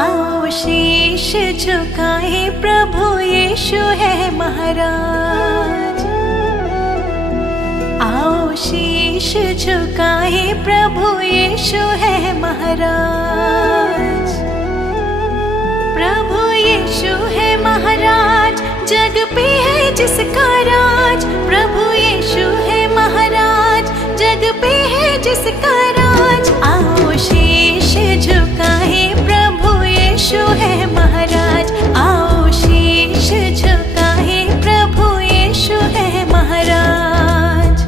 आओ शीश झुकाए, प्रभु यीशु है महाराज। आओ शीश झुकाए, प्रभु यीशु है महाराज। प्रभु यीशु है महाराज, जग पे है जिसका राज। प्रभु यीशु है महाराज, जग पे है जिसका राज। आओ शीश झुकाए, प्रभु यीशु है महाराज। आओ शीश झुकाए, प्रभु यीशु है महाराज।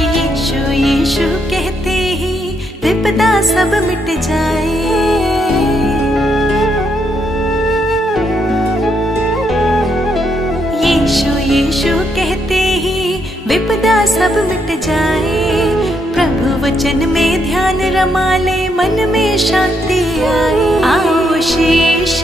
यीशु यीशु कहते ही विपदा सब मिट जाए। यीशु यीशु कहते ही विपदा सब मिट जाए। प्रभु वचन में ध्यान रमा ले, मन में शांति आए। आओ शीश,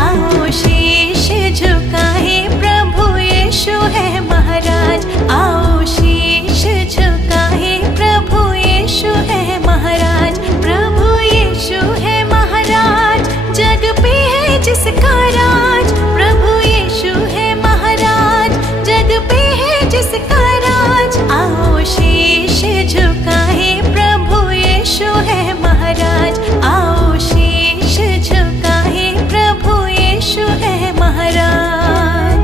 आओ शीश झुकाए, प्रभु यीशु है महाराज। आओ शीश झुकाए, प्रभु यीशु है महाराज। प्रभु यीशु है महाराज, जग पे है जिसका राज। प्रभु यीशु है महाराज, जग पे है जिसका राज। आओ शीश झुकाए, प्रभु यीशु है महाराज। आओ शीश झुकाए, प्रभु यीशु है महाराज।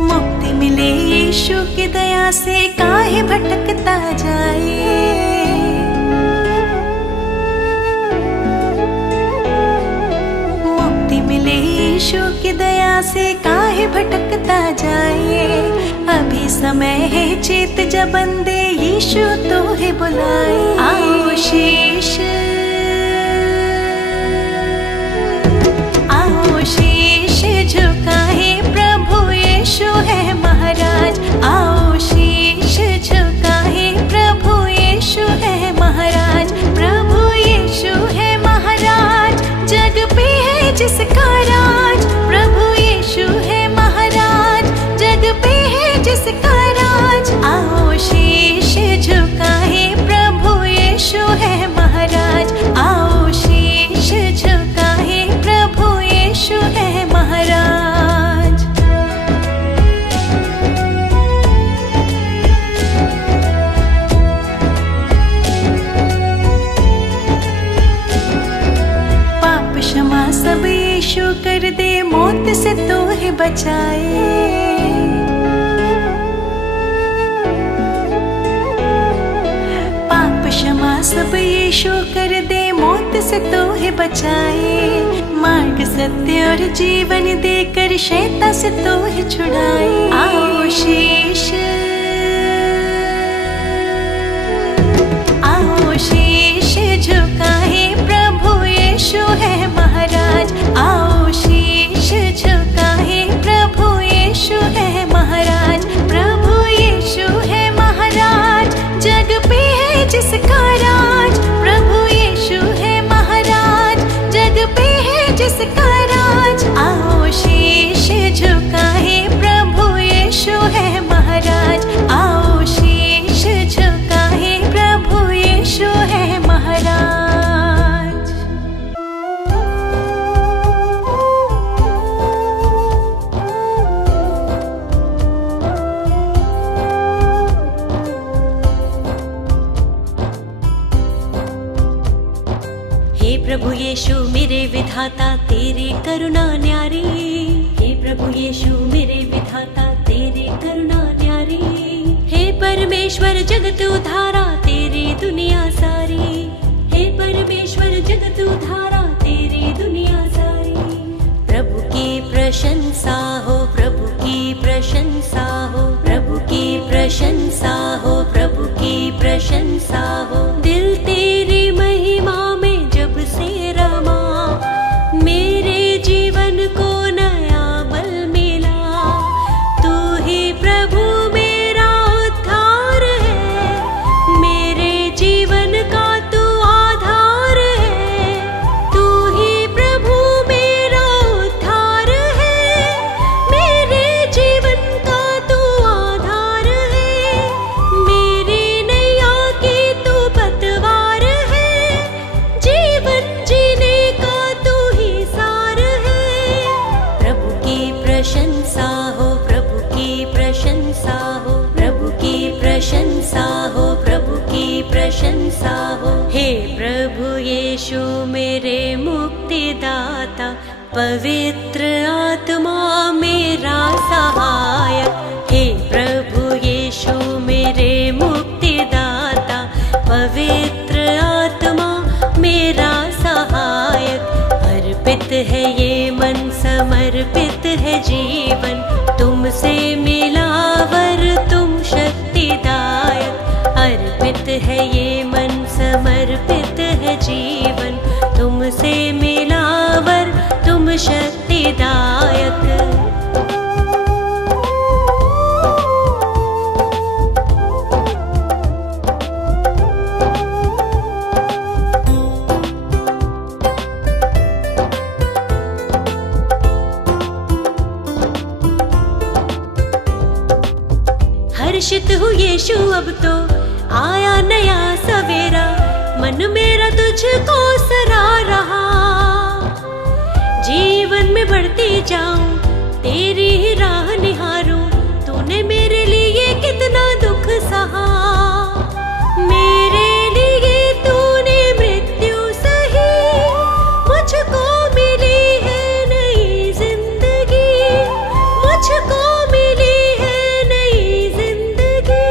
मुक्ति मिले यीशु की दया से, काहे भटकता जाए। मुक्ति मिले यीशु की दया से, काहे भटकता जाए। अभी समय है चेत जब बंदे, यीशु तो है बुलाए। आओ शीश, आओ शीश झुकाए, प्रभु यीशु है महाराज। आओ शीश झुकाए, प्रभु यीशु है महाराज। प्रभु यीशु है महाराज, जग पे है जिसका राज। प्रभु यीशु है महाराज, जग पे है जिसका राज। आओ शीश झुकाए, प्रभु यीशु है महाराज। आओ शीश झुकाए, प्रभु यीशु है महाराज। पाप क्षमा सब यीशु कर दे, मौत से तो है बचाए। पाप क्षमा सब यीशु कर दे, मौत से तो है बचाए। मार्ग सत्य और जीवन देकर, शैतान से तो है छुड़ाए। आओ शीश, आओ शीश झुकाए, प्रभु यीशु है महाराज। आओ शीश झुकाए, प्रभु यीशु है महाराज। प्रभु यीशु है महाराज, जग पे है जिसका राज। प्रभु यीशु है महाराज, जग पे है जिसका राज। आओ शीश झुकाए, प्रभु यीशु है महाराज। आओ शीश झुकाए, प्रभु यीशु है महाराज। हे प्रभु यीशु मेरे विधाता, तेरी करुणा न्यारी। हे प्रभु यीशु मेरे विधाता, तेरी करुणा न्यारी। हे परमेश्वर जगत उधारा, तेरी दुनिया सारी। हे परमेश्वर जगत उधारा, तेरी दुनिया सारी। प्रभु की प्रशंसा हो, प्रभु की प्रशंसा हो, प्रभु की प्रशंसा हो, प्रभु की प्रशंसा हो। दिल तेरी महिमा में जब से रमा, मेरे जीवन को नया बल मिला। तू ही प्रभु मेरा प्रशंसा हो, प्रभु की प्रशंसा हो, प्रभु की प्रशंसा हो, प्रभु की प्रशंसा हो। हे प्रभु यीशु मेरे मुक्तिदाता, पवित्र आत्मा मेरा सहायक। हे प्रभु यीशु मेरे मुक्तिदाता, पवित्र आत्मा मेरा सहायक। अर्पित है ये मन, समर्पित है जीवन, तुमसे मिला वर तुम शक्तिदायक। अर्पित है ये मन, समर्पित है जीवन, तुमसे मिला वर तुम शक्तिदायक। हर्षित हूँ यीशु, अब तो आया नया सवेरा, मन मेरा तुझको सरा रहा। जीवन में बढ़ती जाऊं, तेरी ही राह निहारूं, तूने मेरे लिए कितना दुख सहा। मेरे लिए तूने मृत्यु सही, मुझको मिली है नई जिंदगी, मुझको मिली है नई जिंदगी।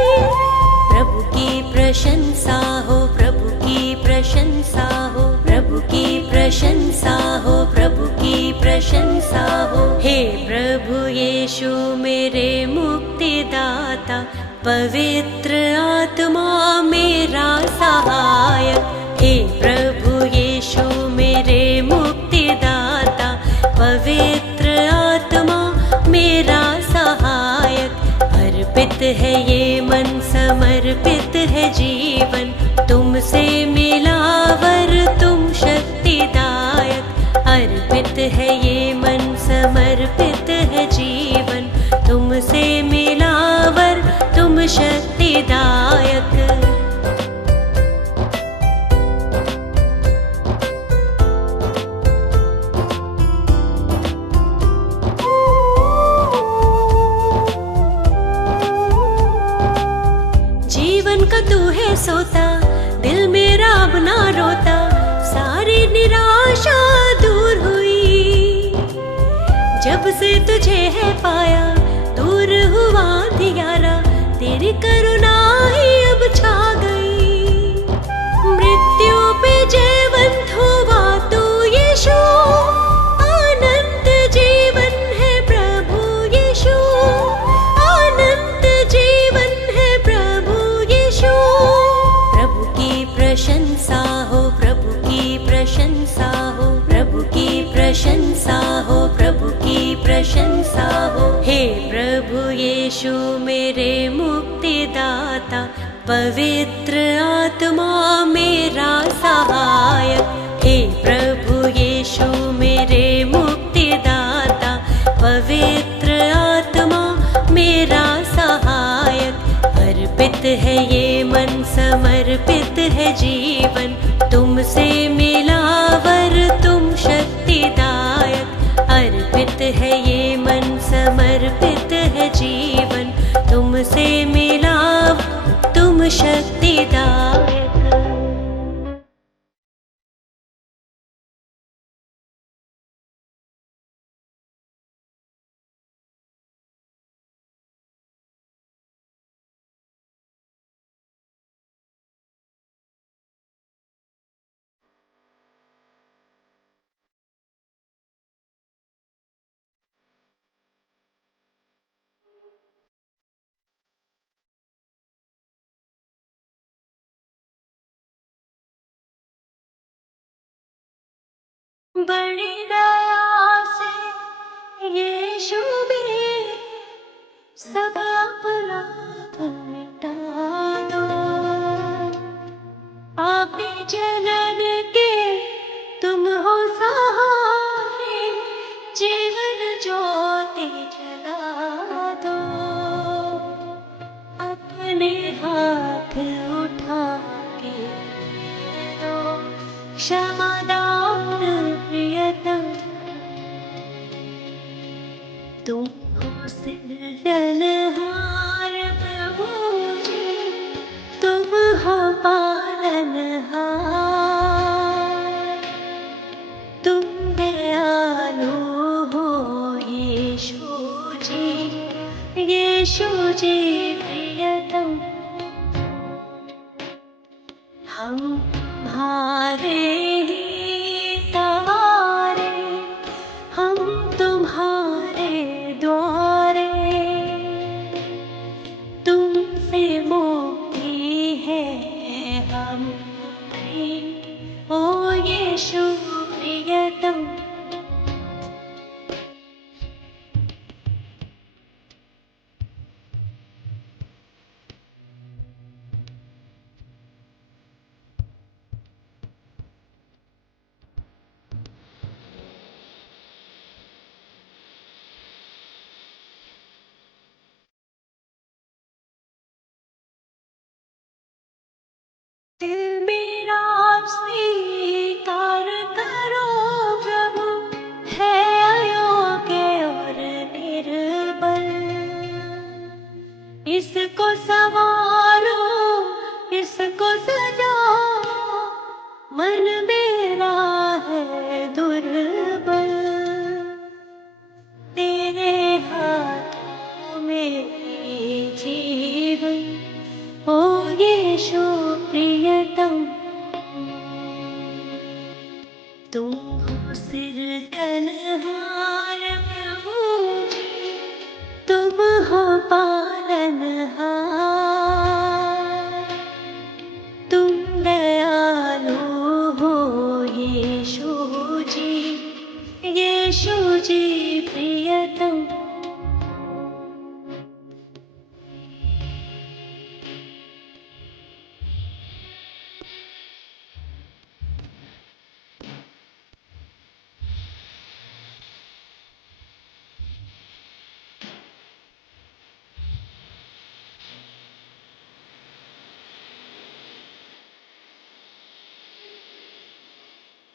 प्रभु की प्रशंसा हो, प्रभु की प्रशंसा हो, प्रभु की प्रशंसा हो, प्रभु की प्रशंसा हो। हे प्रभु यीशु मेरे मुक्तिदाता, पवित्र आत्मा मेरा सहायक। हे प्रभु यीशु मेरे मुक्तिदाता, पवित्र आत्मा मेरा सहायक। अर्पित है ये मन, समर्पित है जीवन, तुमसे मिला वर तुम शक्तिदायक। अर्पित है ये मन, समर्पित है जीवन, तुमसे मिला वर तुम शक्तिदायक। जीवन का तू है सोता, दिल मेरा अब ना रोता, सारी निराशा दूर हुई। जब से तुझे है पाया, दूर हुआ अंधियारा, तेरी करुणा ही अब छा गई। मृत्यु पे जयवंत हुआ तू यीशु, अनंत जीवन है प्रभु यीशु, अनंत जीवन है प्रभु यीशु। प्रभु की प्रशंसा हो, प्रभु की प्रशंसा हो, प्रभु की प्रशंसा हो, प्रभु की प्रशंसा हो। हे प्रभु यीशु मेरे मुक्तिदाता, पवित्र आत्मा मेरा सहायक। हे प्रभु यीशु मेरे मुक्तिदाता, पवित्र आत्मा मेरा सहायक। अर्पित है ये मन, समर्पित है जीवन, तुमसे मिला वर तुम शक्तिदायक। अर्पित है ये मन, समर्पित है जीवन, तुमसे मिला तुम शक्तिदायक। बड़ी दया से यीशु भी सब अपराध मिटा दो। आपके जनन के तुम हो सहारे, जीवन ज्योति जला दो। अपने हाथ उठा के दो क्षमादान प्रियतम। तुम हो सृजनहार प्रभु जी, तुम हो पालनहार, तुम दयालु हो यीशु जी, यीशु जी प्रियतम। हम तुम्हारे ही तारे, हम तुम्हारे द्वारे, तुमसे मुक्ति है हमें, ओ यीशु प्रियतम। दिल मेरा स्वीकार करो प्रभु, है अयोग्य और निर्बल। इसको संवारो, इसको सजाओ, मन मेरा है दुर्बल। तेरे हाथों में जीवन, ओ यीशु प्रियतम। तुम हो सृजनहार प्रभु जी, तुम हो पालनहार, तुम दयालु हो यीशु जी, यीशु जी प्रियतम।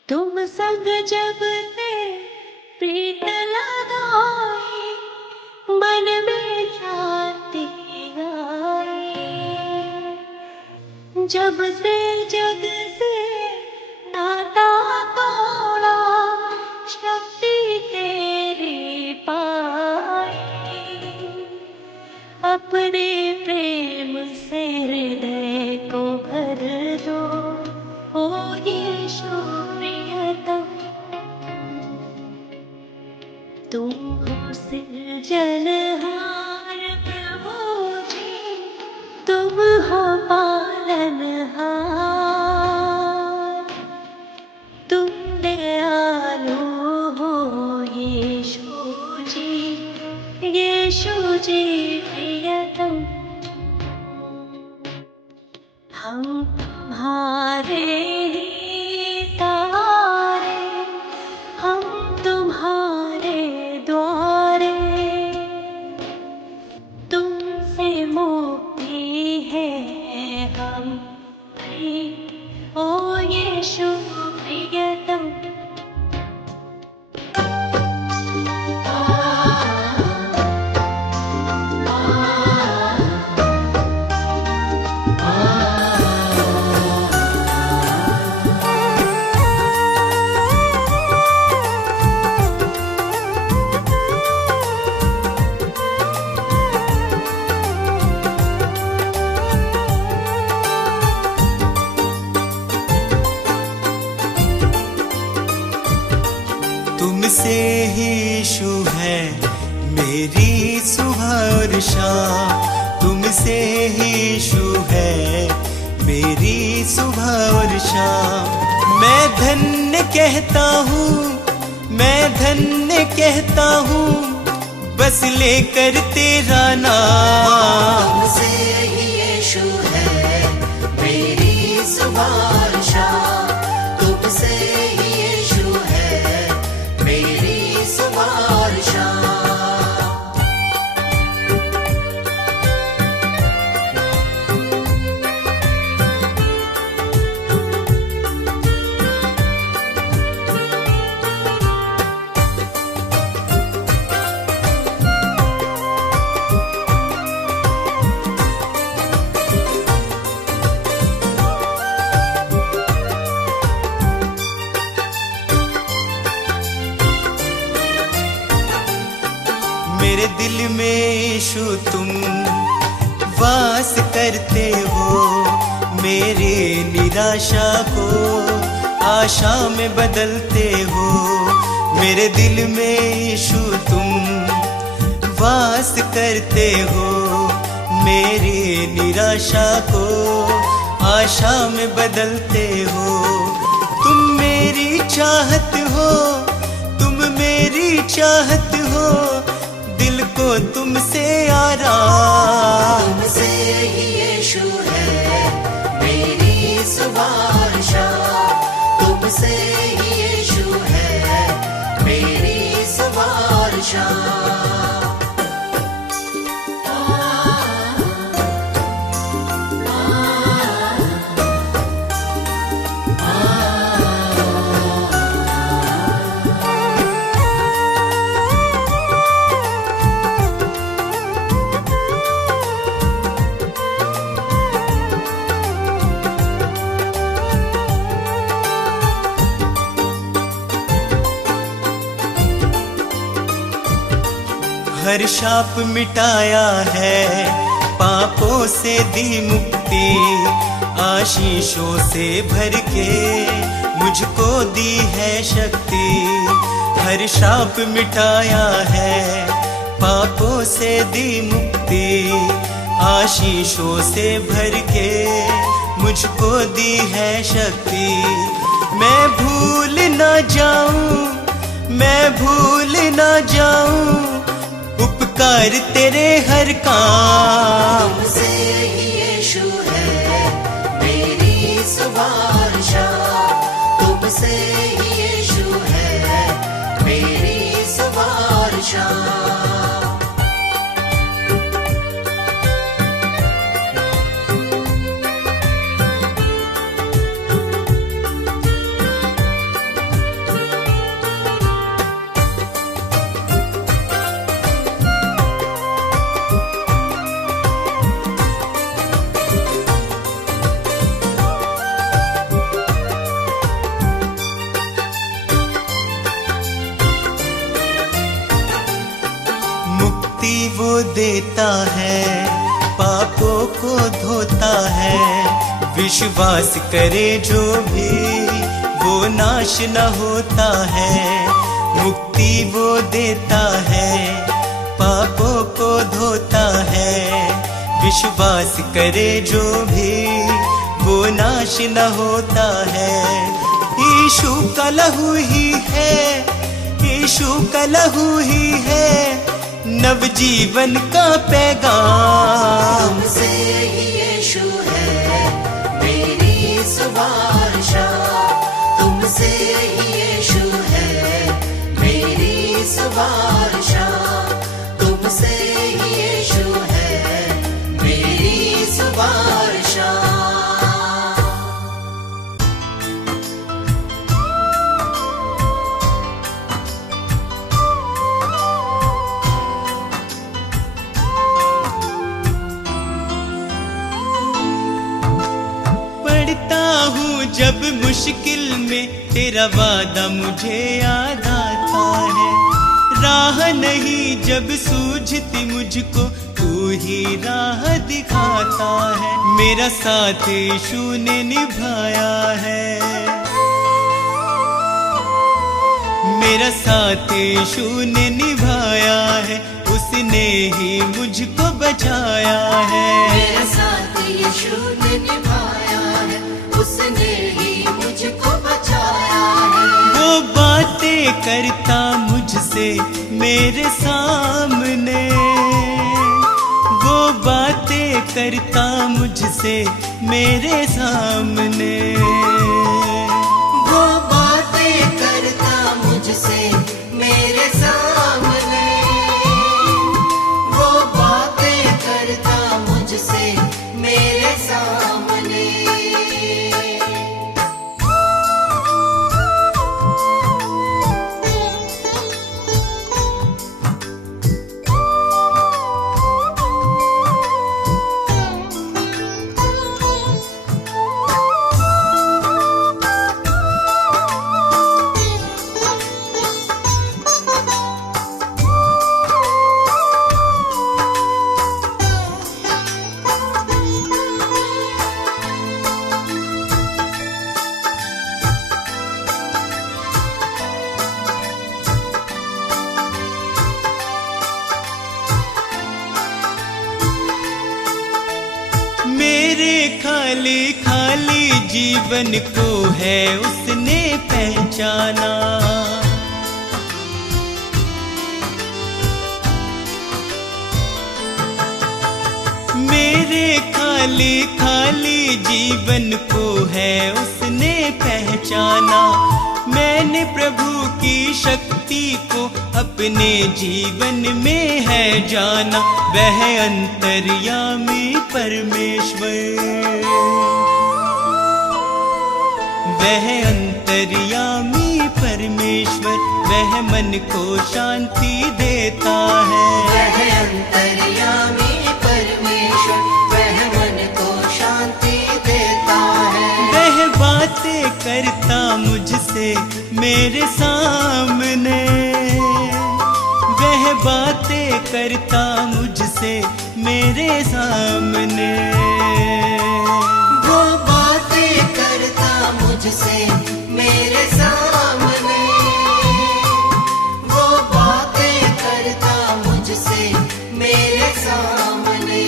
तुम संग जब से प्रीत लगाई, मन में शांति आई। जब से जग से नाता तोड़ा, शक्ति तेरी पाई। अपने प्रेम से हृदय को भर दो, ओ यीशु प्रियतम। तुम हो सृजनहार प्रभु जी, तुम हो पालनहार, तुम दयालु हो यीशु जी, यीशु जी प्रियतम। हम तुम्हारे ही तारे, हम तुम्हारे द्वारे, तुमसे मुक्ति है हमें, ओ यीशु प्रियतम। तुमसे ही यीशु है मेरी सुबह और शाम, तुमसे ही यीशु है मेरी सुबह और शाम। मैं धन्य कहता हूँ, मैं धन्य कहता हूँ, बस लेकर तेरा नाम। तुमसे ही यीशु है मेरी सुबह और शाम, तुमसे ही यीशु है मेरी सुबह और शाम। मेरे दिल में यीशु तुम वास करते हो, मेरे निराशा को आशा में बदलते हो। मेरे दिल में यीशु तुम वास करते हो, मेरी निराशा को आशा में बदलते हो। तुम मेरी चाहत हो, तुम मेरी चाहत हो, दिल को तुमसे आराम। तुमसे ही यीशु है मेरी सुबह, तुमसे ही यीशु है मेरी सुबह। हर शाप मिटाया है, पापों से दी मुक्ति, आशीषों से भर के मुझको दी है शक्ति। हर शाप मिटाया है, पापों से दी मुक्ति, आशीषों से भर के मुझको दी है शक्ति। मैं भूल ना जाऊं, मैं भूल ना जाऊं उपकार तेरे हर काम। तुमसे ही यीशु है मेरी सुबह, तुमसे ही यीशु है मेरी सुबह। वो देता है, पापों को धोता है, विश्वास करे जो भी वो नाश न होता है। मुक्ति वो देता है, पापों को धोता है, विश्वास करे जो भी वो नाश न होता है। यीशु का लहू ही है, यीशु का लहू ही है नव जीवन का पैगाम। तुमसे ही यीशु है मेरी सुबह, तुमसे ही यीशु है मेरी सुबह, तुमसे ही यीशु है मेरी सुबह। जब मुश्किल में तेरा वादा मुझे याद आता है, राह नहीं जब सूझती मुझको तू ही राह दिखाता है। मेरा साथ यीशु ने निभाया है, मेरा साथ यीशु ने निभाया है, उसने ही मुझको बचाया है। मेरा साथ यीशु ने निभाया है, उसने ही मुझको बचाया है। वो बातें करता मुझसे मेरे सामने, वो बातें करता मुझसे मेरे सामने, वो बातें करता मुझसे मेरे सामने, वो बातें करता मुझसे मेरे सामने। खाली खाली जीवन को है उसने पहचाना। मेरे खाली खाली जीवन को है उसने पहचाना। मैंने प्रभु की शक्ति को अपने जीवन में है जाना। वह अंतर्यामी परमेश्वर, वह अंतर्यामी परमेश्वर, वह मन को शांति देता है। वह अंतर्यामी परमेश्वर, वह मन को शांति देता है। वह बातें करता मुझसे मेरे सामने, वह बातें करता मुझसे मेरे सामने। वो बातें करता मुझसे मेरे सामने, वो बातें करता मुझसे मेरे सामने।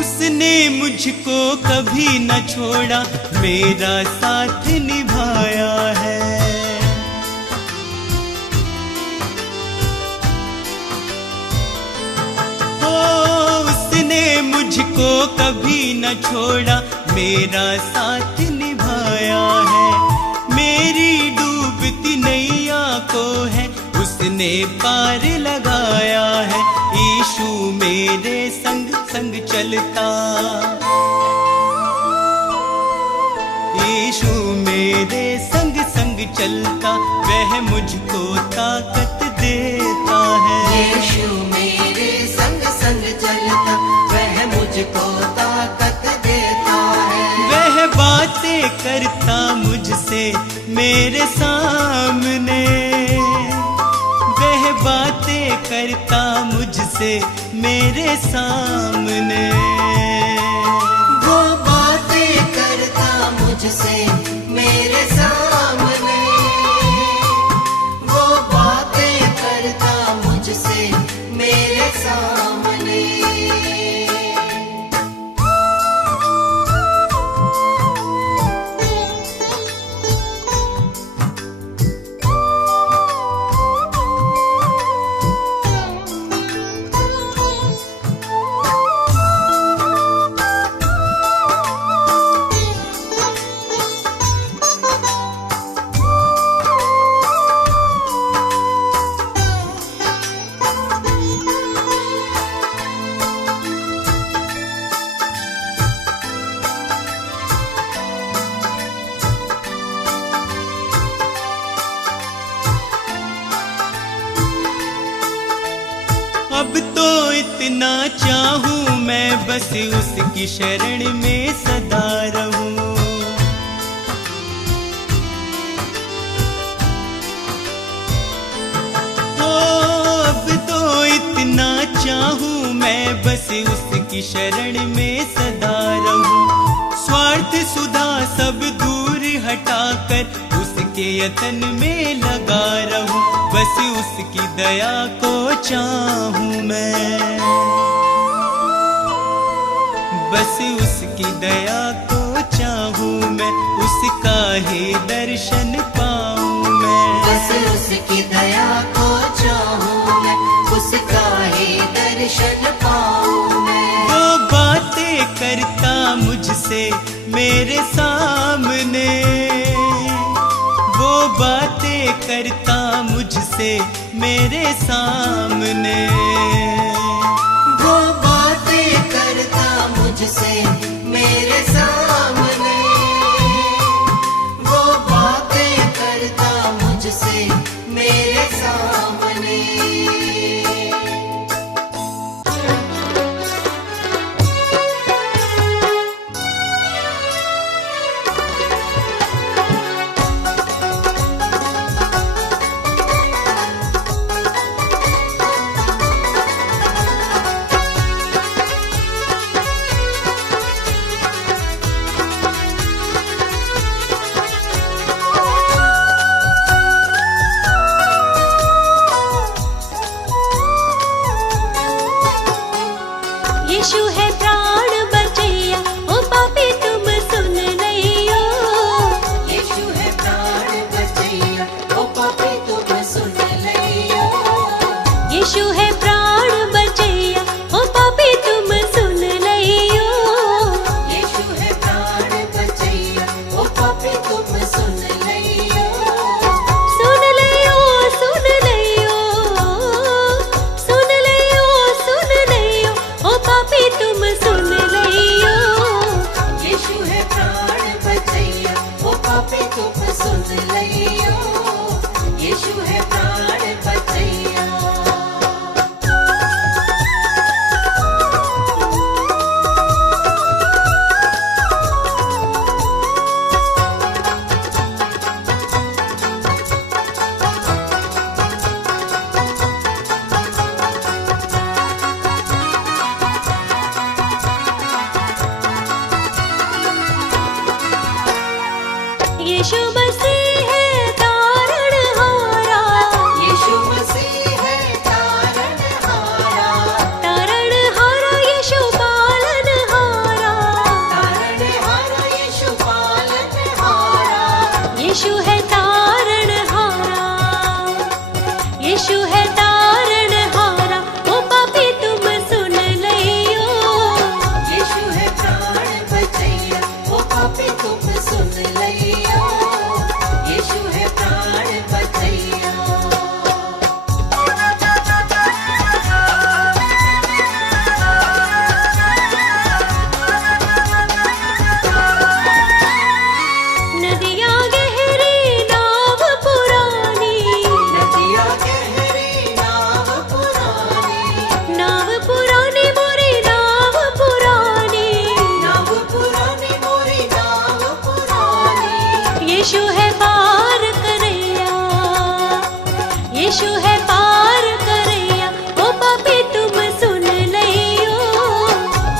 उसने मुझको कभी न छोड़ा, मेरा साथ निभाया है। ओ उसने मुझको कभी न छोड़ा, मेरा साथ निभाया है। मेरी डूबती नैया को है उसने पार लगाया है। यीशु मेरे संग संग चलता, यीशु मेरे संग संग चलता, वह मुझको ताकत देता है। यीशु मेरे संग संग चलता, वह मुझको ताकत देता है। वह बातें करता मुझसे मेरे सामने, वह बातें करता मुझसे मेरे सामने। वो बातें करता मुझसे मेरे सामने, वो बातें करता मुझसे मेरे सामने। अब तो इतना चाहूं मैं बस उसकी शरण में सदा रहूं। ओ अब तो इतना चाहूं मैं बस उसकी शरण में सदा रहूं। स्वार्थ सुधा सब दूर हटाकर उसके यतन में लगा रहूं। बस उसकी दया को चाहूं मैं, बस उसकी दया को चाहूं मैं, उसका ही दर्शन पाऊं मैं। बस उसकी दया को चाहूं मैं, उसका ही दर्शन पाऊं मैं। वो बातें करता मुझसे मेरे सामने, वो बातें करता मुझसे मेरे सामने। वो बातें करता मुझसे मेरे सामने, वो बातें करता मुझसे मेरे सामने। यीशु है प्राण बचैया, ओ पापी तुम सुन लइयो। यीशु है प्राण बचैया, ओ पापी तुम सुन लइयो। यीशु है प्राण बचैया, ओ पापी तुम सुन लइयो। यीशु है प्राण बचैया, ओ पापी तुम सुन लइयो। सुन लइयो, सुन लइयो, सुन लइयो, सुन लइयो, ओ पापी तुम सुन लइयो। यीशु है प्राण बचैया, ओ पापी तुम सुन लइयो। यीशु है प्राण बचैया। यीशु मसीह है तारणहारा, यीशु मसीह है तारणहारा। तारणहारा यीशु पालनहारा। तारणहारा यीशु पालनहारा। यीशु है तारणहारा, यीशु है तारणहारा, ओ पापी तुम सुन लइयो। यीशु है प्राण बचैया, ओ पापी तुम सुन लइयो। यीशु है प्राण बचैया। नदियाँ गहरी नाव पुरानी, नदियाँ गहरी नाव पुरानी। नाव पुरानी मोरी नाव पुरानी। नाव पुरानी मोरी नाव पुरानी। यीशु है पार करैया, यीशु है पार करैया, ओ पापी तुम सुन लइयो।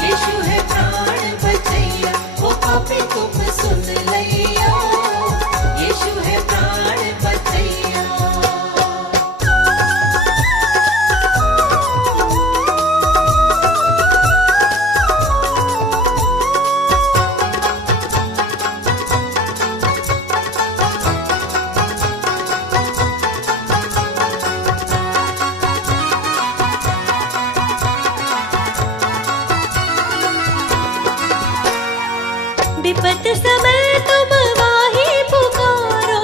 यीशु है प्राण बचैया, ओ पापी तुम सुन लइयो। यीशु है प्राण बचैया। विपत समय तुम वाही पुकारो,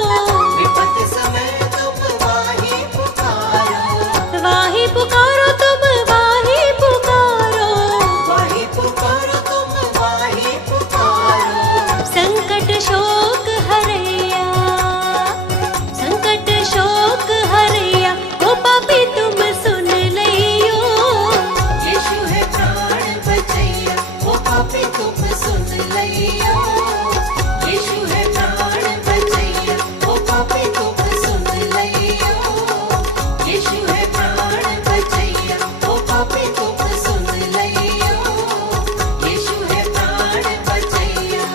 विपत समय तुम वाही पुकारो। वाही पुकारो तुम वाही पुकारो। वाही पुकारो तुम वाही पुकारो। संकट शोक हरैया, संकट शोक हरैया, ओ पापी तुम सुन लइयो। यीशु है प्राण बचैया, ओ पापी तुम सुन लइयो। यीशु है प्राण बचैया, ओ पापी तुम सुन लइयो। यीशु है प्राण बचैया, ओ पापी तुम सुन लइयो। यीशु है प्राण बचैया।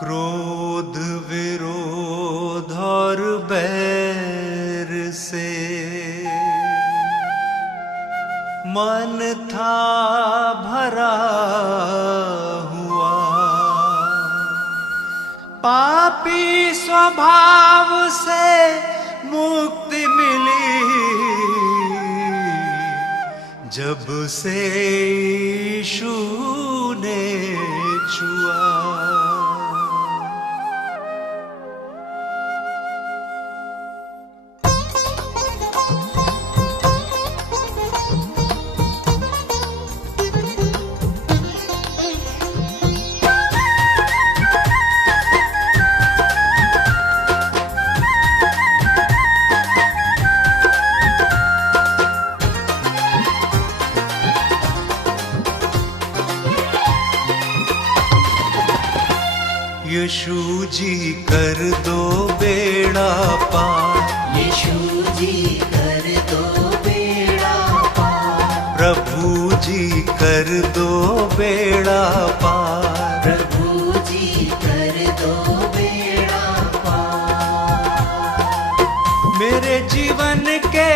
क्रोध विरोध और बैर से मन था भरा हुआ। पापी स्वभाव से मुक्ति मिली जब से यीशु ने छुआ। यीशु जी कर दो बेड़ा पार। यीशु जी कर दो बेड़ा पार। प्रभु जी कर दो बेड़ा पार। प्रभु जी कर दो बेड़ा पार। मेरे जीवन के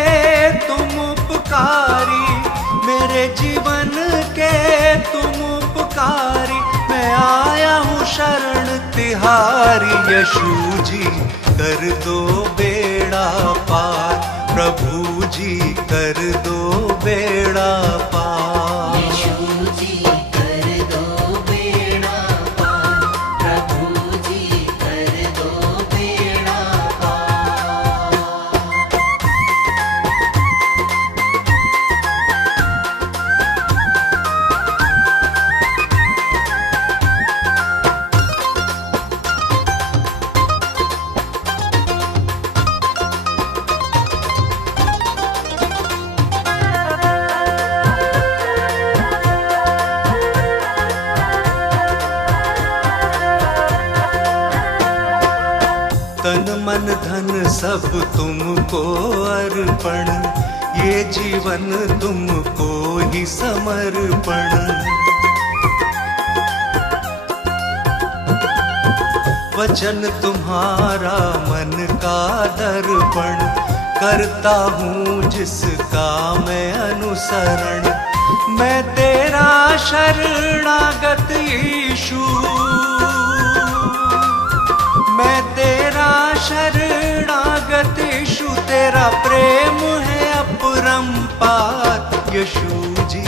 तुम उपकारी, मेरे जीवन के तुम उपकारी, मैं आया हूँ शरण तिहारी। यीशु जी कर दो बेड़ा पार, प्रभु जी कर दो बेड़ा पार। यीशु जी कर दो बेड़ा पार, प्रभु जी कर दो बेड़ा पार। तन मन धन सब तुमको अर्पण, ये जीवन तुमको ही समर्पण। वचन तुम्हारा मन का दर्पण, करता हूँ जिसका मैं अनुसरण। मैं तेरा शरणागत यीशु, मैं तेरा शरणागत यीशु, तेरा प्रेम है अपरंपार। यीशु जी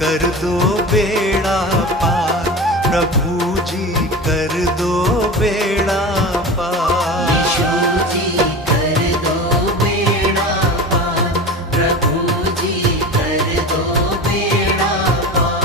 कर दो बेड़ा पार, प्रभु जी कर दो बेड़ा पार। यीशु जी कर दो बेड़ा पार, प्रभु जी कर दो बेड़ा पार।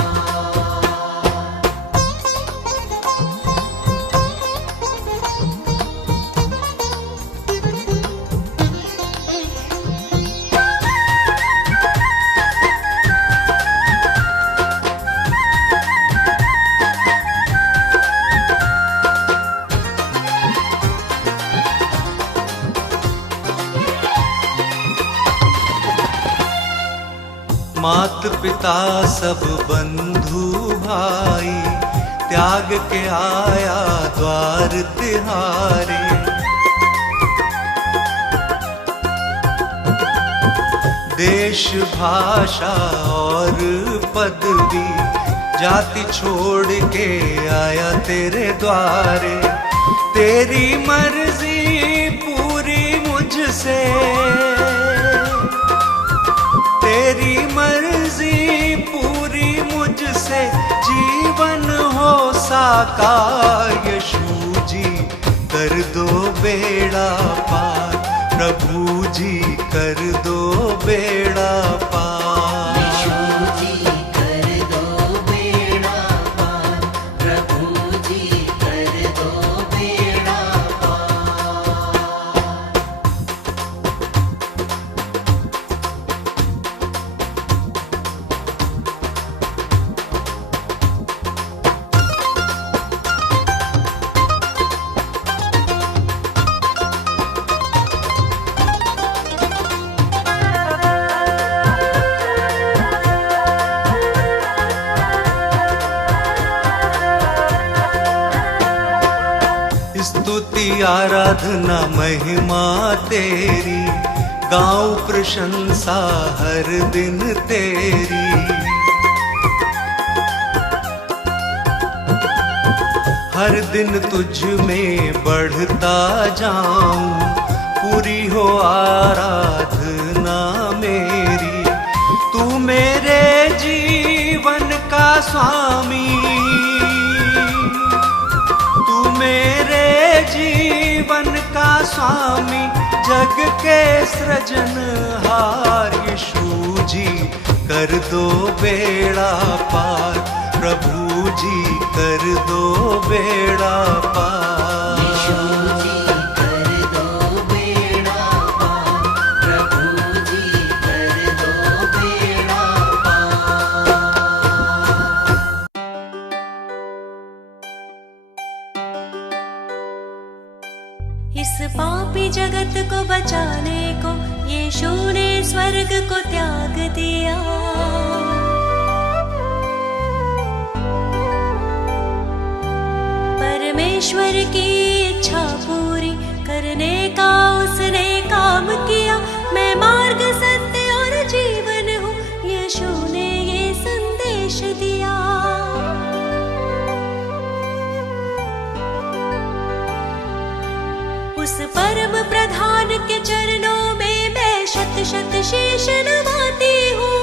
मात पिता सब बंधु भाई, त्याग के आया द्वार तिहारे। देश भाषा और पदवी, जाति छोड़ के आया तेरे द्वारे। तेरी मर्जी पूरी मुझसे, तेरी मर्जी पूरी मुझसे, जीवन हो साकार। यीशु जी कर दो बेड़ा पार, प्रभु जी कर दो बेड़ा पार। यीशु जी कर दो बेड़ा पार, प्रभु जी कर दो बेड़ा पार। स्तुति आराधना महिमा तेरी, गाऊं प्रशंसा हर दिन तेरी। हर दिन तुझ में बढ़ता जाऊं, पूरी हो आराधना मेरी। तू मेरे जीवन का स्वामी, तू मेरे जीवन का स्वामी, जग के सृजनहार। यीशु जी कर दो बेड़ा पार, प्रभु जी कर दो बेड़ा पार। यीशु जी कर दो बेड़ा पार, प्रभु जी कर दो बेड़ा पार। इस पापी जगत को बचाने को यीशु ने स्वर्ग को त्याग दिया। परमेश्वर की इच्छा पूरी करने का उसने काम किया। मैं मार्ग, सत्य और जीवन हूँ, यीशु ने ये संदेश दिया। उस परम प्रधान के चरणों में मैं शत शत शीश नवाती हूँ।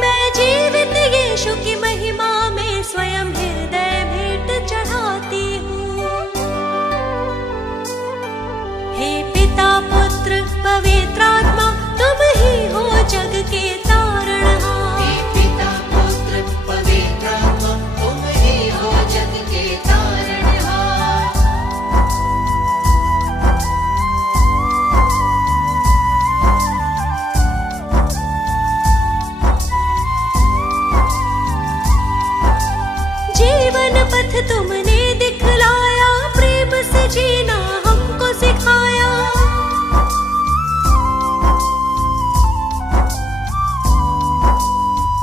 मैं जीवित यीशु की महिमा में स्वयं हृदय भेंट चढ़ाती हूँ। हे पिता, पुत्र, पवित्र आत्मा, तुम ही हो जग के तारणहार। हे पिता, पुत्र, पवित्र आत्मा, तुम ही हो जग के तारणहार। जीवन पथ तुमने दिखलाया, प्रेम से जीना हमको सिखाया।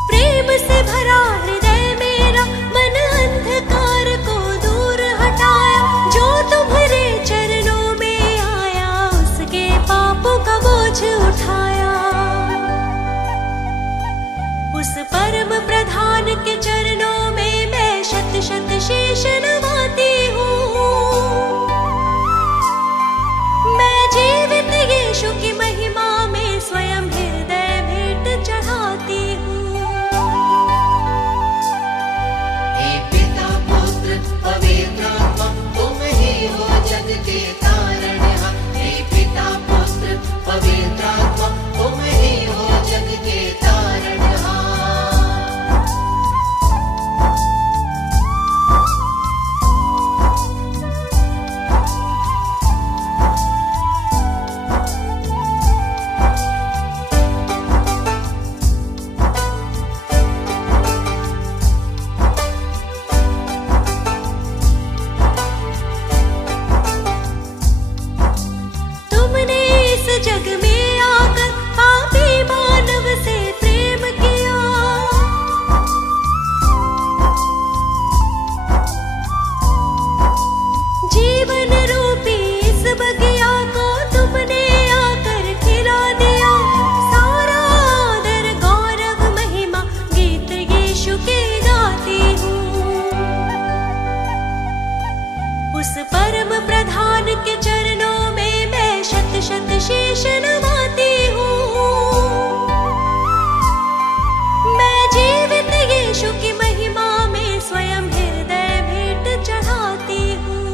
प्रेम से भरा हृदय मेरा, मन अंधकार को दूर हटाया। जो तुम्हारे चरणों में आया, उसके पापों का बोझ उठाया। उस परम प्रधान के चरणों में मैं शत शत शीश नवाती हूँ। मैं जीवित यीशु की महिमा में स्वयं हृदय भेंट चढ़ाती हूँ। हे पिता, पुत्र, पवित्र आत्मा, तुम ही हो जग के तारणहार। हे पिता, पुत्र, पवित्र आत्मा, तुम ही हो जग के तारणहार। तुमने इस जग में आकर पापी मानव से प्रेम किया। जीवन रूपी इस बगिया को तुमने आकर खिला दिया। सारा आदर, गौरव, महिमा, गीत यीशु के गाती हूँ। उस परम प्रधान के चरणों में मैं शत शत शीश नवाती हूँ। मैं जीवित यीशु की महिमा में स्वयं हृदय भेंट चढ़ाती हूँ।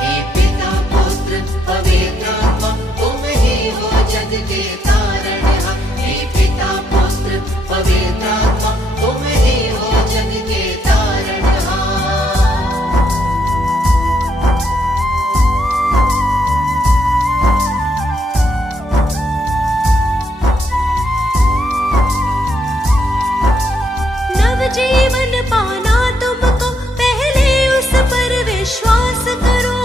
हे पिता, पुत्र, पवित्र आत्मा, तुम ही हो जग के तारणहार। हे पिता, पुत्र, पवित्र आत्मा, तुम ही हो जग के तारणहार। नव जीवन पाना तुमको, पहले उस पर विश्वास करो।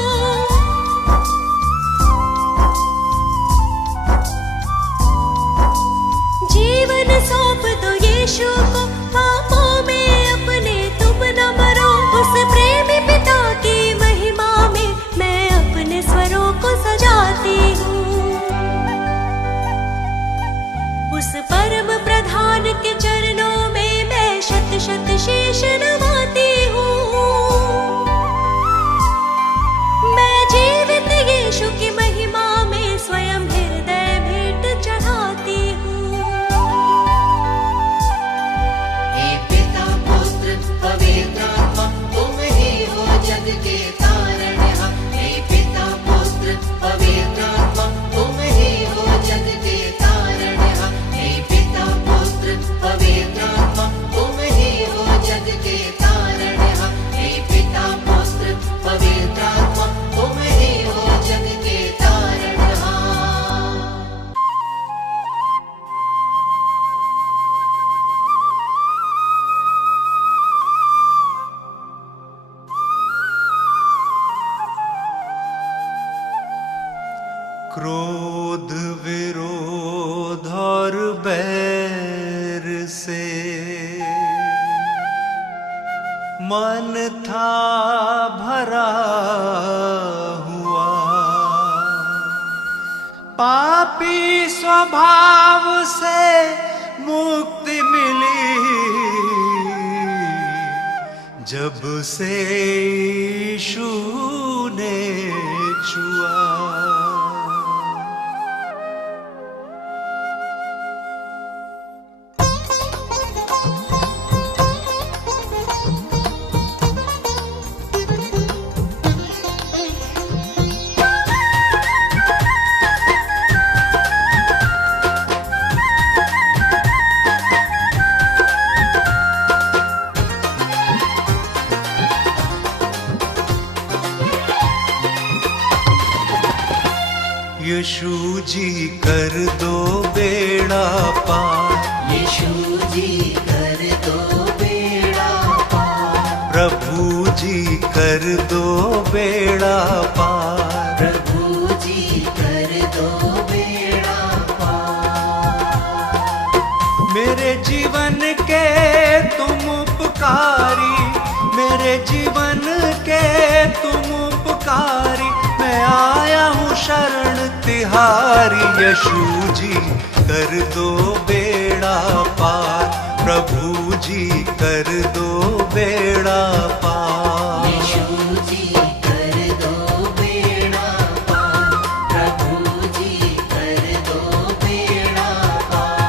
जीवन सौंप दो यीशु को, पापों में अपने तुम न मरो। उस प्रेमी पिता की महिमा में मैं अपने स्वरों को सजाती हूँ। उस परम प्रधान के चरणों में मैं शत शत शीश नवाती हूँ। मैं जीवित यीशु की महिमा में स्वयं हृदय भेंट चढ़ाती हूँ। हे पिता, पुत्र, पवित्र आत्मा, तुम ही हो जग के तारणहार। हे पिता, पुत्र, पवित्र आत्मा, तुम ही हो जग के तारणहार। हे पिता, मन था भरा हुआ, पापी स्वभाव से मुक्ति मिली जब से यीशु ने छुआ। यीशु जी कर दो बेड़ा पार, यीशु जी कर दो बेड़ा पार, प्रभु जी कर दो बेड़ा पार, प्रभु जी कर दो बेड़ा पार। मेरे जीवन के तुम उपकारी, मेरे जीवन के तुम उपकारी, मैं आया हूँ शरण तिहारी। यीशु जी कर दो बेड़ा पार, प्रभु जी कर दो बेड़ा पार। यीशु जी कर दो बेड़ा पार, प्रभु जी कर दो बेड़ा पार।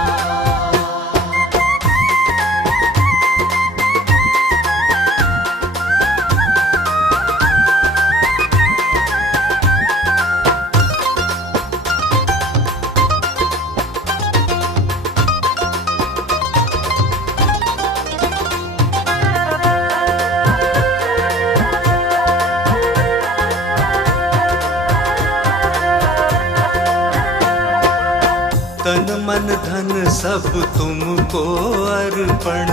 तन मन धन सब तुमको अर्पण,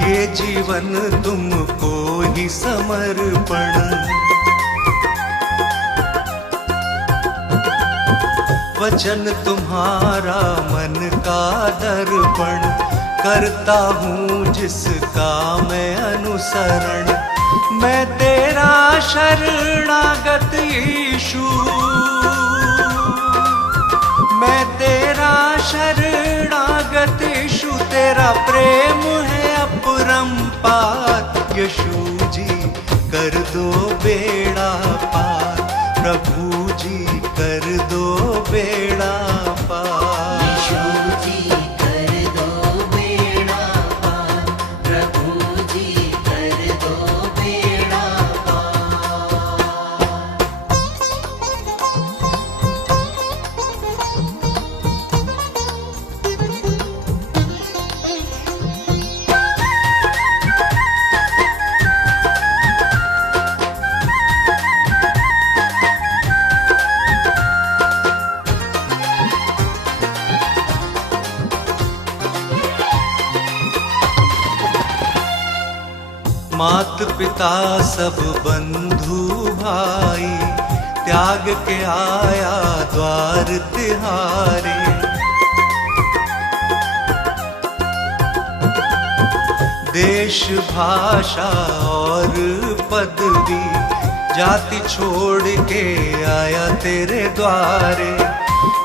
ये जीवन तुमको ही समर्पण। वचन तुम्हारा मन का दर्पण, करता हूँ जिसका मैं अनुसरण। मैं तेरा शरणागत यीशु, मैं तेरा शरणागत यीशु, तेरा प्रेम है अपरंपार। यीशु जी कर दो बेड़ा पार, प्रभु जी कर दो बेड़ा पार। यीशु जी कर दो बेड़ा पार, प्रभु जी कर दो बेड़ा पार। मात पिता सब बंधु भाई, त्याग के आया द्वार तिहारे। देश भाषा और पदवी, जाति छोड़ के आया तेरे द्वारे।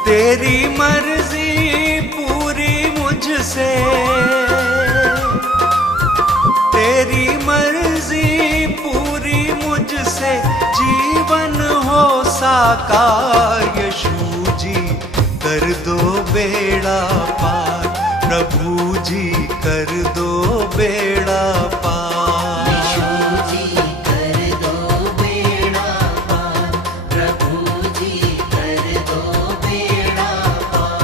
तेरी मर्जी पूरी मुझसे, तेरी मर्जी पूरी मुझसे, जीवन हो साकार। यीशु जी कर दो बेड़ा पार, प्रभु जी कर दो बेड़ा पार। यीशु जी कर दो बेड़ा पार, प्रभु जी कर दो बेड़ा पार।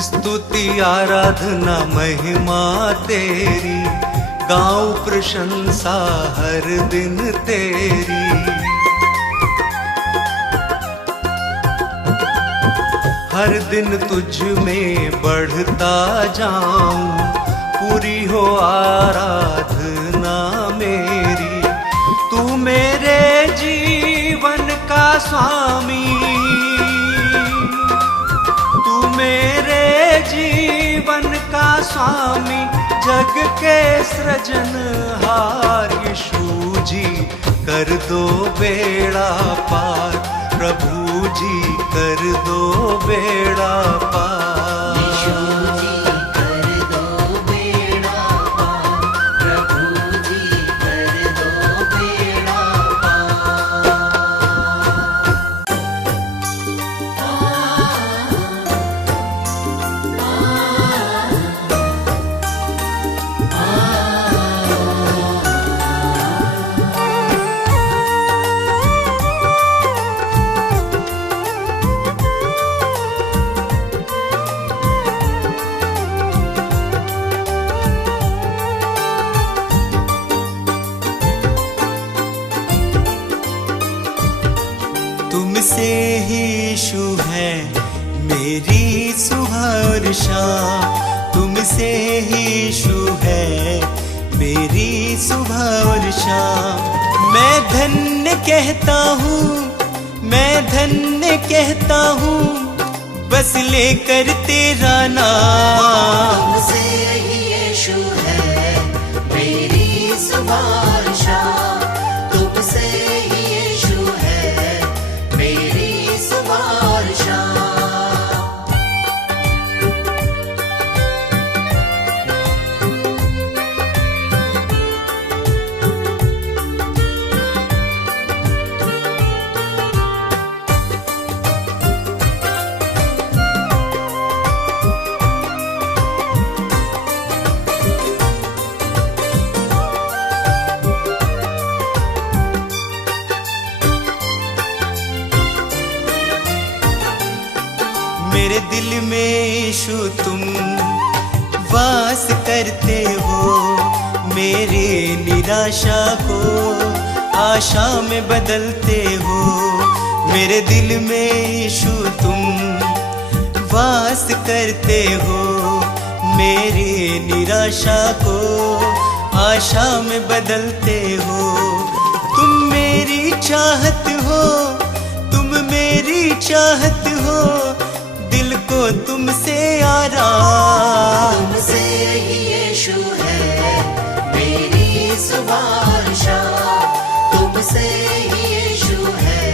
स्तुति आराधना महिमा तेरी, गाऊं प्रशंसा हर दिन तेरी। हर दिन तुझ में बढ़ता जाऊं, पूरी हो आराधना मेरी। तू मेरे जीवन का स्वामी, तू मेरे जीवन का स्वामी, जग के सृजनहार। यीशु जी कर दो बेड़ा पार, प्रभु जी कर दो बेड़ा पार। यीशु जी कर दो बेड़ा पार, प्रभु जी कर दो बेड़ा पार। तुमसे ही यीशु है मेरी सुबह और शाम, तुमसे ही यीशु है मेरी सुबह और शाम। मैं धन्य कहता हूँ, मैं धन्य कहता हूँ, बस लेकर तेरा नाम। तुमसे ही यीशु है मेरी सुबह और शाम, तुमसे ही यीशु है मेरी सुबह और शाम। मेरे दिल में यीशु तुम वास करते हो, मेरे निराशा को आशा में बदलते हो। मेरे दिल में यीशु तुम वास करते हो, मेरी निराशा को आशा में बदलते हो। तुम मेरी चाहत हो, तुम मेरी चाहत हो, दिल को तुमसे आराम। तुमसे ही यीशु है मेरी सुबह और शाम, तुमसे ही यीशु है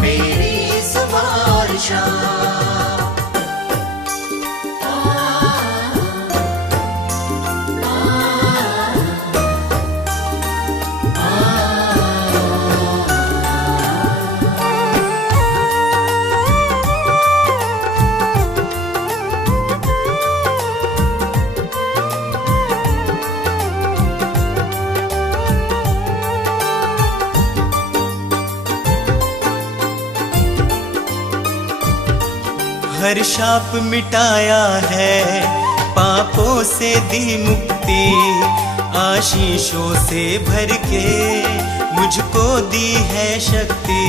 मेरी सुबह और शाम। हर शाप मिटाया है, पापों से दी मुक्ति, आशीषों से भर के मुझको दी है शक्ति।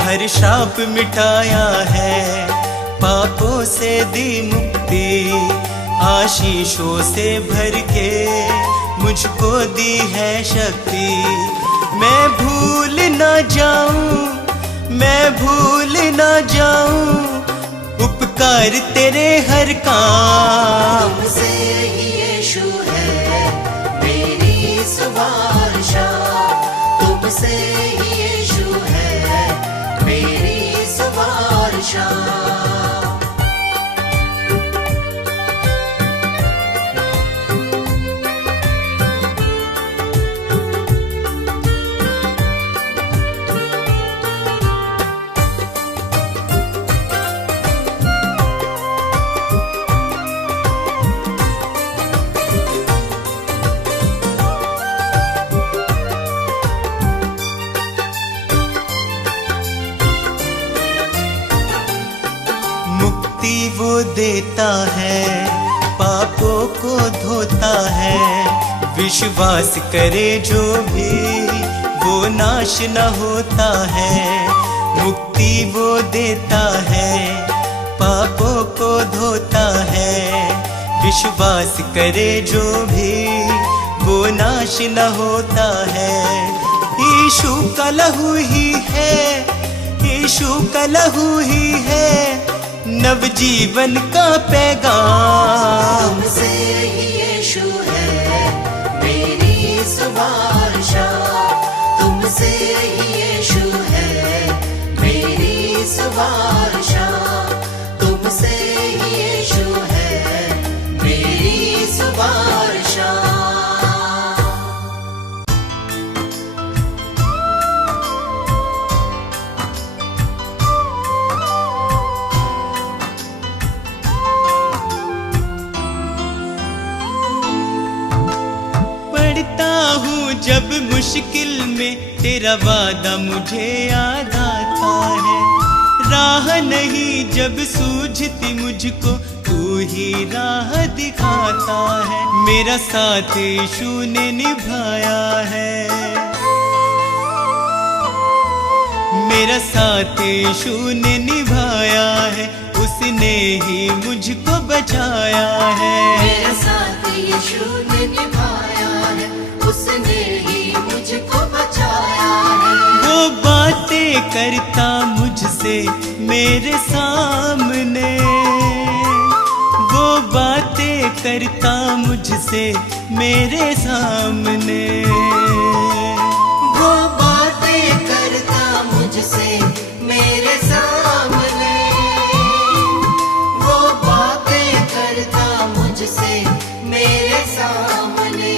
हर शाप मिटाया है, पापों से दी मुक्ति, आशीषों से भर के मुझको दी है शक्ति। मैं भूल ना जाऊं, मैं भूल ना जाऊं उपकार तेरे हर काम। तुमसे ही यीशु है मेरी सुबह और शाम, तुमसे ही यीशु है मेरी सुबह और शाम। वो देता है, पापों को धोता है, विश्वास करे जो भी वो नाश न होता है, मुक्ति वो देता है, पापों को धोता है। विश्वास करे जो भी वो नाश न होता है। यीशु का लहू ही है, यीशु का लहू ही है नवजीवन का पैगाम। तुमसे ही यीशु है मेरी सुभाषा, तुमसे ही यीशु है मेरी सुभाषा, तुमसे ही यीशु है मेरी सुभाषा। जब मुश्किल में तेरा वादा मुझे याद आता है, राह नहीं जब सूझती मुझको तू ही राह दिखाता है। मेरा साथ यीशु ने निभाया है, मेरा साथ यीशु ने निभाया है, उसने ही मुझको बचाया है। मेरा साथ यीशु ने निभाया है, उसने ही मुझको बचाया है। वो बातें करता मुझसे मेरे सामने, वो बातें करता मुझसे मेरे सामने, वो बातें करता मुझसे मेरे सामने, वो बातें करता मुझसे मेरे सामने।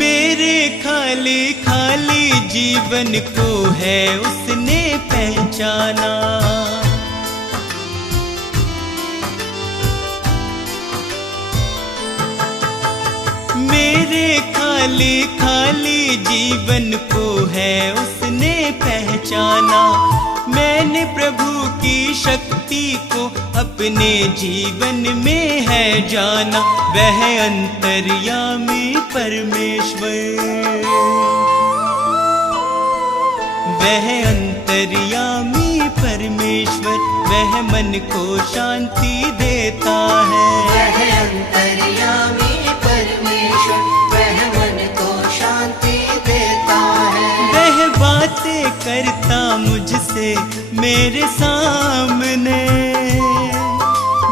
मेरे खाली खाली जीवन को है उसने पहचाना, मेरे खाली खाली जीवन को है उसने पहचाना। मैंने प्रभु की शक्ति को अपने जीवन में है जाना, वह अंतर्यामी परमेश्वर, वह अंतर्यामी परमेश्वर, वह मन को शांति देता है। वह अंतर्यामी परमेश्वर, वह मन को शांति देता है। वह बातें करता मुझसे मेरे सामने,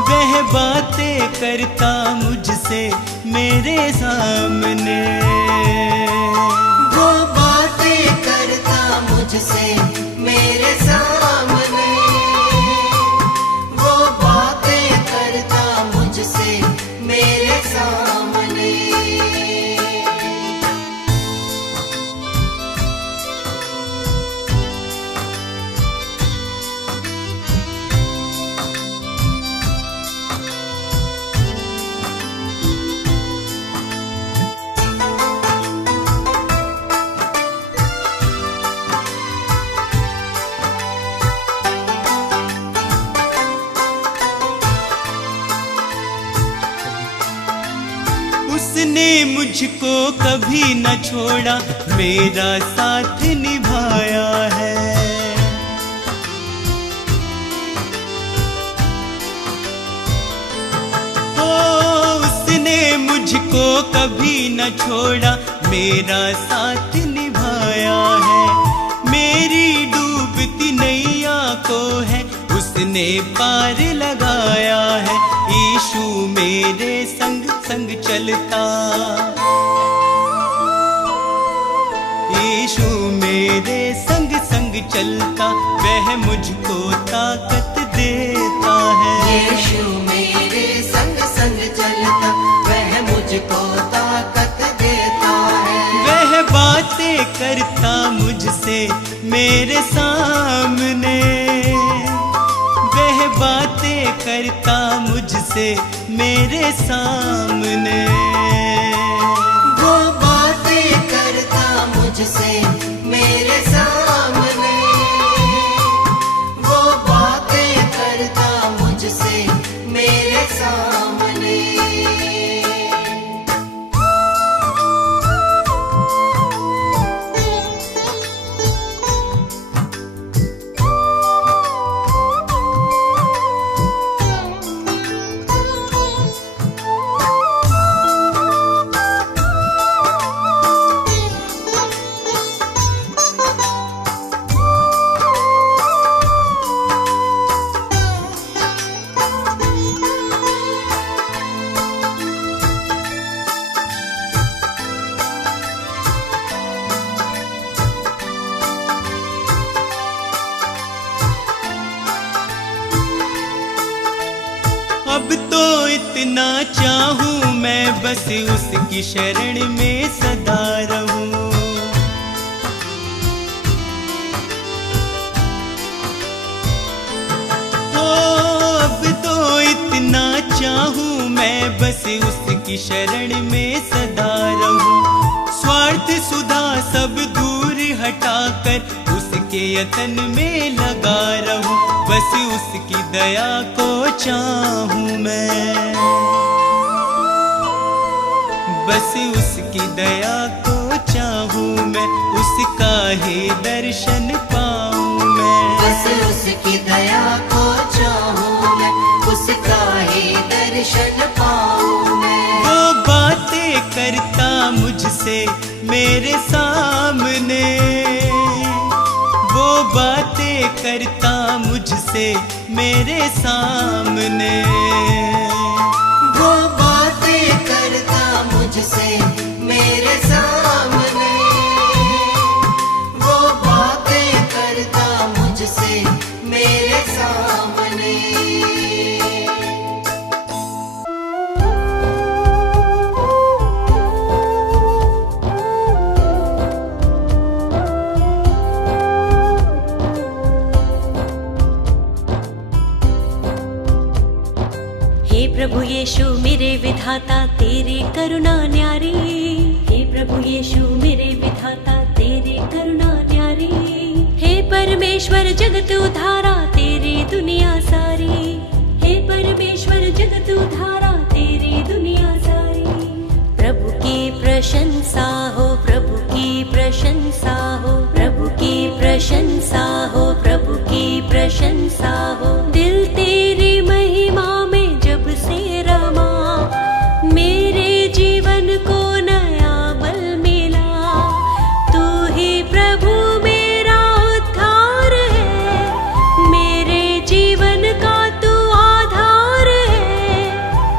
वह बातें करता मुझसे मेरे सामने, वो बातें करता मुझसे मेरे सामने, वो बातें करता मुझसे मेरे सामने। उसने मुझको कभी न छोड़ा, मेरा साथ निभाया है। ओ उसने मुझको कभी न छोड़ा, मेरा साथ निभाया है। मेरी डूबती नैया को है उसने पार लगाया है। यीशु मेरे संग संग चलता, चलता वह मुझको ताकत देता है। यीशु मेरे संग संग चलता वह मुझको ताकत देता है। वह बातें करता मुझसे मेरे सामने, वह बातें करता मुझसे मेरे सामने। वो बातें करता मुझसे मेरे सामने, वो बातें करता मुझसे मेरे सामने। अब तो इतना चाहूं मैं बस उसकी शरण में सदा रहूं। ओ अब तो इतना चाहूं मैं बस उसकी शरण में सदा रहूं। स्वार्थ सुधा सब दूर हटाकर उसके यतन में लगा रहूं। बस उसकी दया को चाहूं मैं, बस उसकी दया को चाहूं मैं, उसका ही दर्शन पाऊं मैं। बस उसकी दया को चाहूं मैं, उसका ही दर्शन पाऊं मैं। वो बातें करता मुझसे मेरे सामने, वो बातें करता मुझसे मेरे सामने। वो बातें करता मुझसे मेरे सामने, वो बातें करता मुझसे मेरे सामने। प्रभु यीशु मेरे विधाता तेरी करुणा न्यारी। हे प्रभु यीशु मेरे विधाता तेरी करुणा न्यारी। हे परमेश्वर जगत उधारा तेरी दुनिया सारी। हे परमेश्वर जगत उधारा तेरी दुनिया सारी। प्रभु की प्रशंसा हो, प्रभु की प्रशंसा हो, प्रभु की प्रशंसा हो, प्रभु की प्रशंसा हो। दिल तेरी महिमा में जब से रमा, मेरे जीवन को नया बल मिला। तू ही प्रभु मेरा उद्धार है, मेरे जीवन का तू आधार है।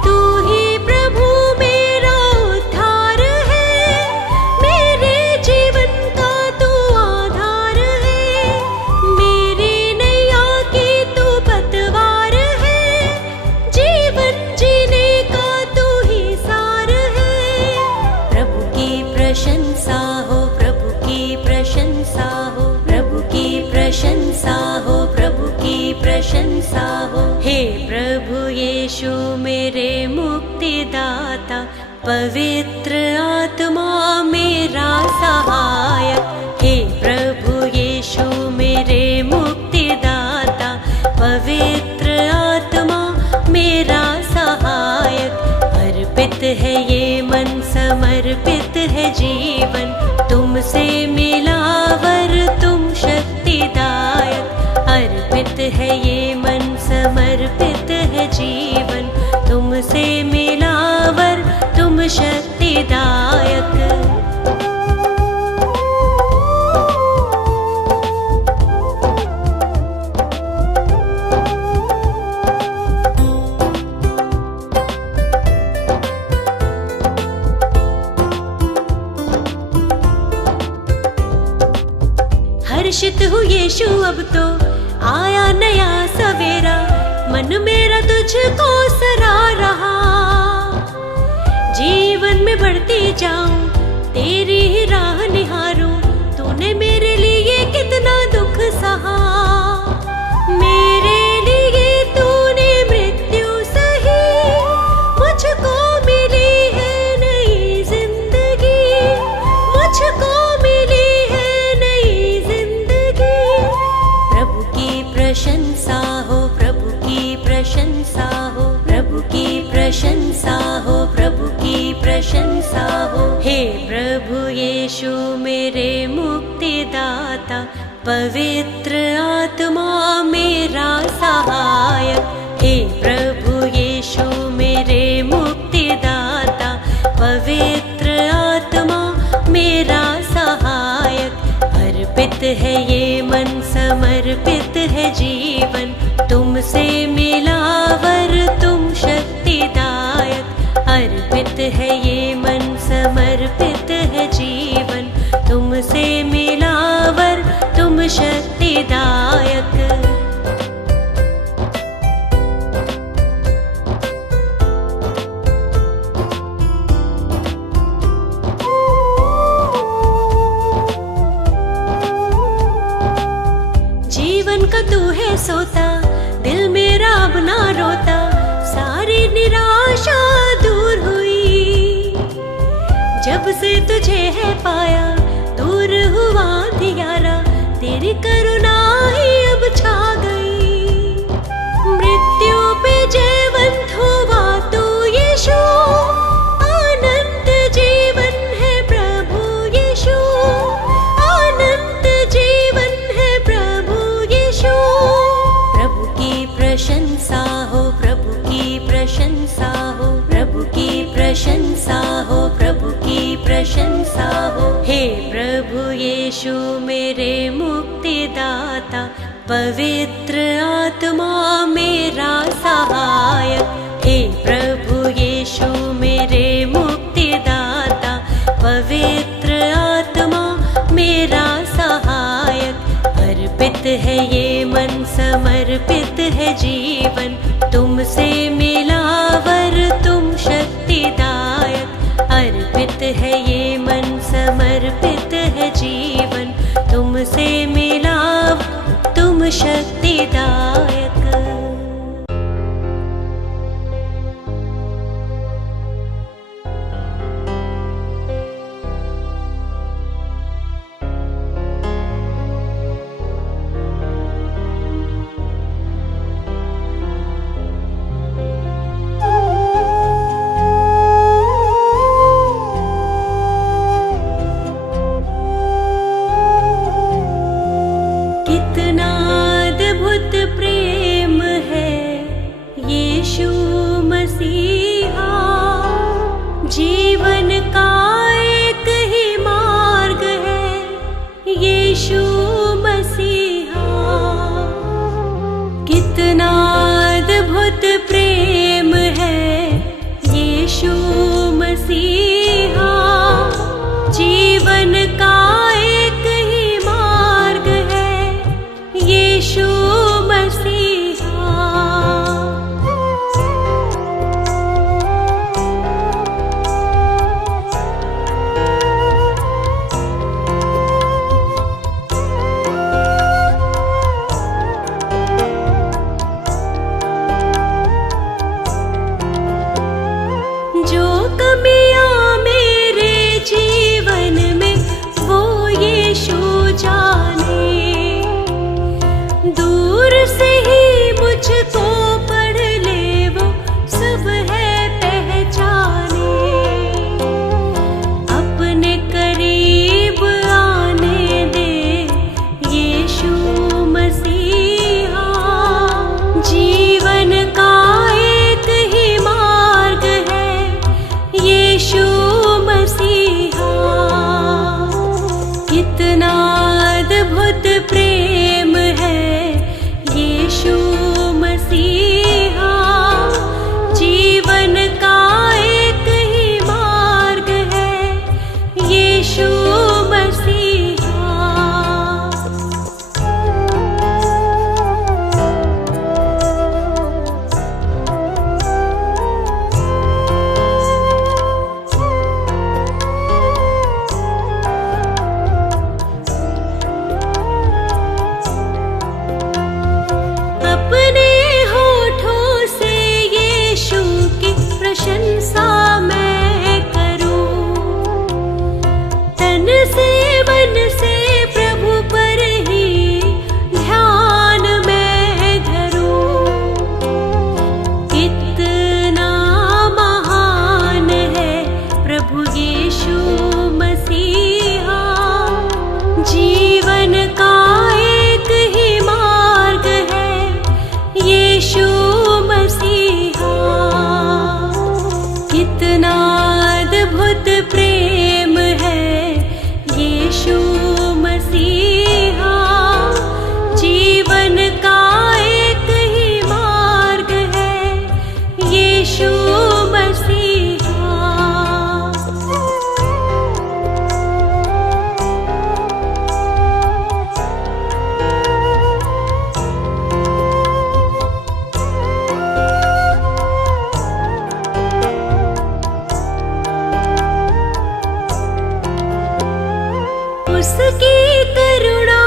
तू ही प्रभु मेरा उद्धार है, मेरे जीवन का तू आधार है। मेरी नैया की तू पतवार है, जीवन जीने का तू ही सार है। प्रभु की प्रशंसा हो, प्रभु की प्रशंसा हो, प्रभु की प्रशंसा हो, प्रभु की प्रशंसा हो। हे प्रभु यीशु मेरे मुक्तिदाता, पवित्र आत्मा मेरा सहायक। हे प्रभु यीशु मेरे मुक्तिदाता, पवित्र आत्मा मेरा सहायक। अर्पित है ये मन, समर्पित है जीवन, तुमसे मिला वर तुम शक्तिदायक। अर्पित है ये मन, समर्पित है जीवन, तुमसे मिला वर तुम शक्तिदायक। हर्षित हूँ यीशु, अब तो आया नया सवेरा, मन मेरा तुझको सरा रहा। जीवन में बढ़ती जाऊं, तेरी ही राह निहारूं, तूने मेरे लिए कितना दुख सहा। मेरे लिए तूने मृत्यु सही, मुझको मिली है नई जिंदगी, मुझको मिली है नई जिंदगी। प्रभु की प्रशंसा हो, प्रभु की प्रशंसा हो, प्रभु की प्रशंसा हो, प्रभु की प्रशंसा हो। हे प्रभु यीशु मेरे मुक्तिदाता, पवित्र आत्मा मेरा सहायक। हे प्रभु यीशु मेरे मुक्तिदाता, पवित्र आत्मा मेरा सहायक। अर्पित है ये मन, समर्पित है जीवन, तुमसे मिला वर तुम शक्तिदायक। अर्पित है ये मन, समर्पित है जीवन, तुमसे मिला वर तुम शक्तिदायक। जीवन का तू है सोता, दिल मेरा अब ना रोता, सारी निराशा दूर हुई। जब से तुझे है पाया, दूर हुआ अंधियारा, तेरी करुणा ही अब छा गई। मृत्यु पे जयवंत हुआ तू यीशु, अनंत जीवन है प्रभु यीशु, अनंत जीवन है प्रभु यीशु। प्रभु की प्रशंसा हो, प्रभु की प्रशंसा हो, प्रभु की प्रशंसा हो, प्रभु की प्रशंसा हो। हे प्रभु यीशु मेरे मुक्तिदाता, पवित्र आत्मा मेरा सहायक। हे प्रभु यीशु मेरे मुक्तिदाता, पवित्र आत्मा मेरा सहायक। अर्पित है ये मन, समर्पित है जीवन, तुमसे मिला वर तुम शक्तिदायक। अर्पित है ये मन, समर्पित है जीवन, तुमसे मिला तुम शक्तिदायक। उसकी करुणा